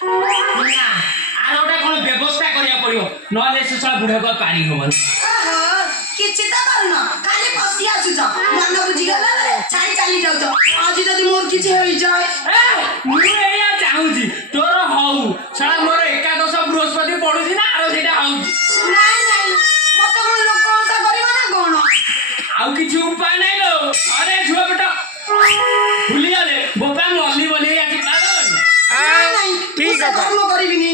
Are गोटे कौन व्यवस्था करिया पड़ियो नले से सब बुढ़ा को पानी होबन किछि त करन खाली पसी आसु छ मन बुझी गला छाई चली जाउ छ आज जदी मोर किछि होई जाय मु एया चाहूची तोर हौ साला मोर एकादश बृहस्पति पडुची ना आरो सेटा हौ नाइ नाइ मते कोन लोक सा करिवो ना कोन आउ किछि उपाय नै लो अरे छुआ बेटा भूली गले बोपा मल्ली बोली आके पागल नाइ ठीक है कर्म करिबिनी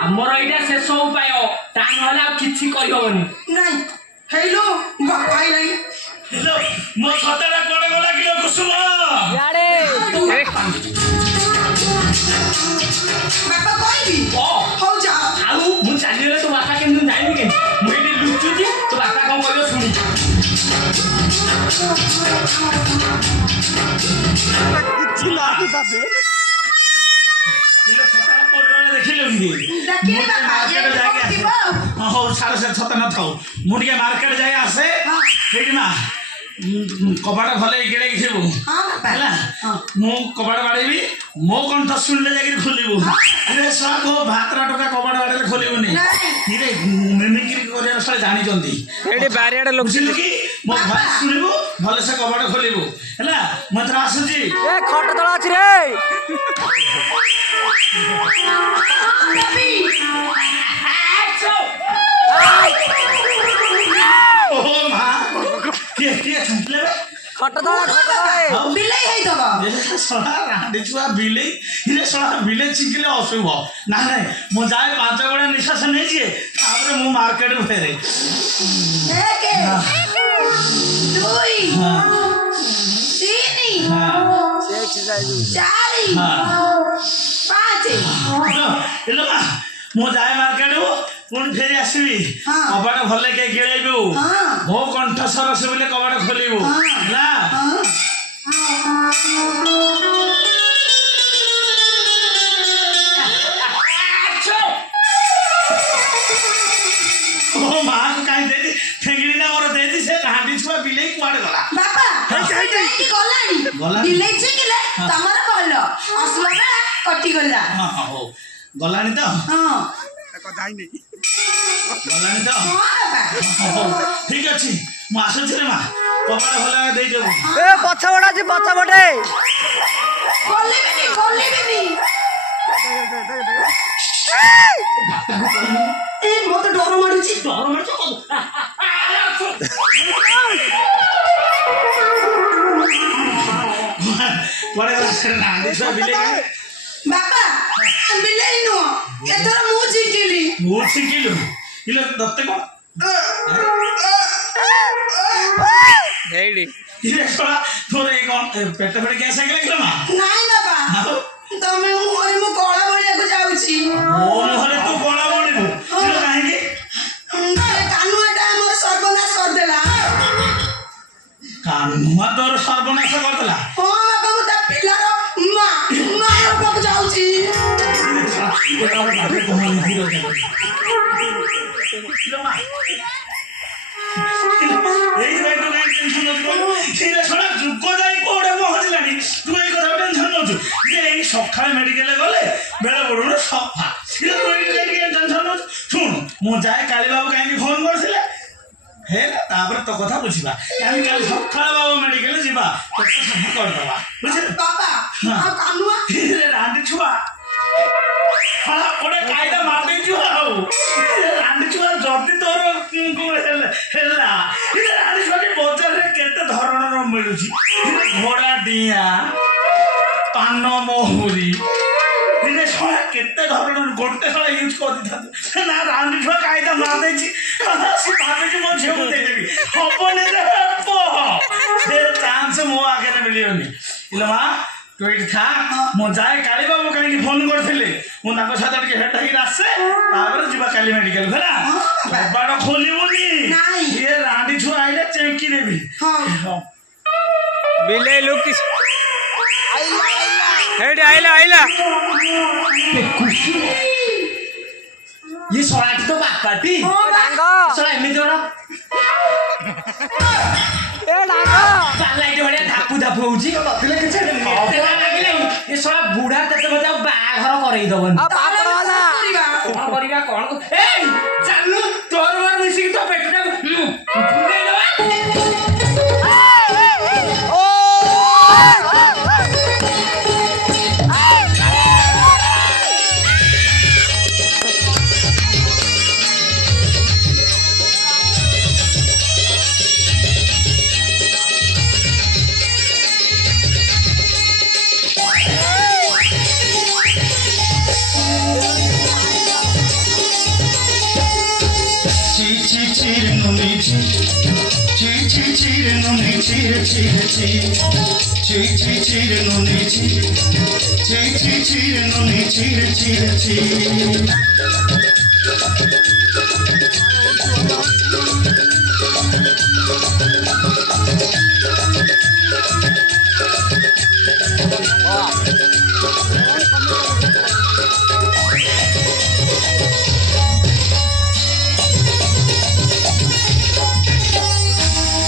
हमर एटा शेष उपाय ता नहला किछि करि होबनी नाइ हेलो बापाई नाही हेलो मो छताटा कोडे गला किलो कुसुम याडे बापा कोइबी ओ हो जा आउ मु चालिले तो बापा केन जाइबी के मु एटी लुचुची तो बापा कोन कहयो सुनी किछि लागी बाबे इले छताटा कोडे देखिलो कि देखिले बापा ये देखिबो हो सारे से छता न थाउ मु टिके मार्केट जाय आसे हेडी ना कबाड़ भले गेड़े खेबू हां बापा हला मु कबाड़ बाड़ेबी मो कंठ सुनले जागिर खोलिबू अरे सा को भातरा टका कबाड़ बाड़े खोलिबूनी धीरे मिमिक्री करे सारे जानि जंदी एडी बारियाडे लोक बुझिलु कि मो भात सुनिबू भले से कबाड़ खोलिबू हला मत आसुजी ए खट तळ अछि रे रवि ओ मां के छंटले खट तळ बिलाई है दबा ये सड़ा रांडी छुआ बिलाई इले सड़ा बिलाई चिकिले असुभ ना ना मो जाय 5 गोड़ा निशास नै जे तापर मु मार्केट फेरे एक दुई तीन चार पाँच हेलो मो जाय मार्केट पुणी फेरी आसबि कबाड़ भले के गिळेबु मो कंठ सरस बिले कबाड़ खोलिबु ना ओ मां काई देदी ठेंगड़ी ना मोर देदी से हांडी छुआ बिलेई कुआडे गला बापा की गलानी बिलाई छिकिले तमरा कहलो असला बेला कटि गला हां हो गलानी तो हां जाई नै गलानी तो हां बापा ठीक अछि मु आसुछि रे मा कबाड़ भला देई देबो ए पछबडा छी पछबडे बोलेबिनी ए मते डर माडुछि पड़े से नांडी छुआ बिलेई बापा बिलाई नो एतरा मु जिकिली मु छिकिलु इले दत्ते कोन हेडी इले छोड़ा थोरे कोन पेट पेट कैसे गेले मा नाही बाबा तमे मु कळा बळिया को जाउछि ओ मोहरे तू कोला बोलिबु इले काहे की कानुआटा हमर सर्वनाश कर देला कानुआ तोर सर्वनाश कर देला हां बाबा मु ता पिलार मार पक जाउछि এই রে তো টেনশন নছো ইলে ছড়া যুগ যাই কোড়ে পৌঁছলানি তুই এই কথা টেনশন নছো যে এই সকালে মেডিকেলে গলে বেলা বড় সফা ইলে তুই এই টেনশন নছো শুন মু যাই কালী বাবু কাই ফোন করছিলে हे तापर तो कथा बुझिबा हम काल सखाळ बाबू मेडिकल जिबा तो सब कर दबा बुझे बाबा आ कानुआ रे रांडी छुआ हला ओडे कायदा मार दे छु आओ रांडी छुआ जल्दी तोर को हेला इले रांडी छुआ के बाजार रे केते धरण रो मिलुची इले घोड़ा डिया पान मोहुरी इले छुआ केते धरण गोटे साला यूज कर दिथा ना रांडी छुआ कायदा मार दे छि से भाबे जे मो झेउ दे देबी हबने रे पो से चांस मो आगे ने मिलियोनी इले मा तो ये था मो जाए काली बाबू काहे की फोन करथिले मो नाको साथ के हेट ही रासे तापर जिबा काली मेडिकल भेला बाड़ खोलिबोनी नहीं ये रांडी छु आइले चेक की देबी हां बिले लुक हेड आइला ये सोराटी तो बापाटी डांगा सोरा एमिति ओरा ए डांगा लाइट बढिया धापु होउची नथिले किछ नेते लागले ये सोरा बुढा तते बजा बाघर करई दबन ଅବିକା କଣ ଏ ଚାଲୁ ତୋର ମୋର ମିଶିକି ତ ପେଟଟା ଫୁଲେଇ ଦବା।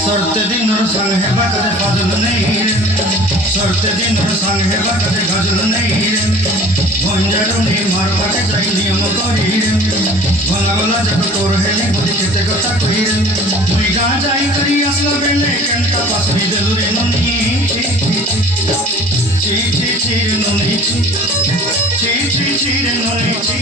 सरते दिन संग हेबा कदे फजल नहीं रे सरते दिन संग हेबा कदे गजल नहीं रे भंजारुनी मार बाटे जाई नियम करी रे भला भला जब तोर हेली बुद्धि केते कथा कही रे मुई गां जाई करी असला बेले केंता पासरी देलु रे ननी ची रे ननी ची रे ननी ची